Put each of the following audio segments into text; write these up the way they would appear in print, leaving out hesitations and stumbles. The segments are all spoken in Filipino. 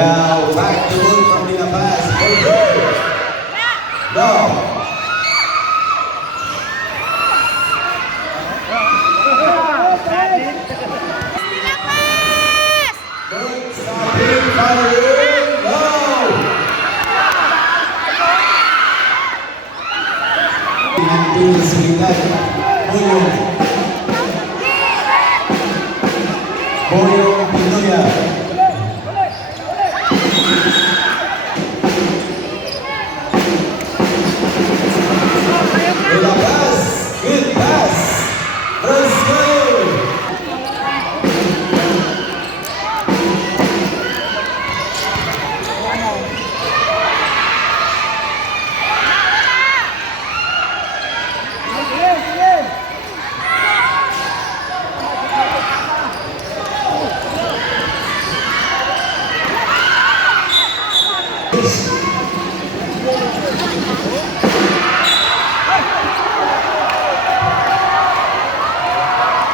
Now, back to goal from the pass. Go. Good stopping, firing, go. Nandun sa silidad. Boyong Pinoya. Bola pass, good pass. Let's go.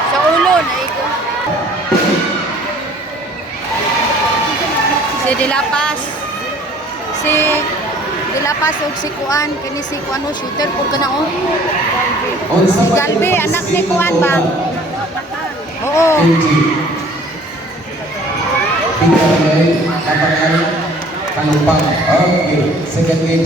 Sa ulo na ito. Si Dilapas. Si Dilapas o si Kuan. Kini si Kuan o shooter po ka na o. Si Galbi, anak ni Kuan ba? Oo. Okay, second game.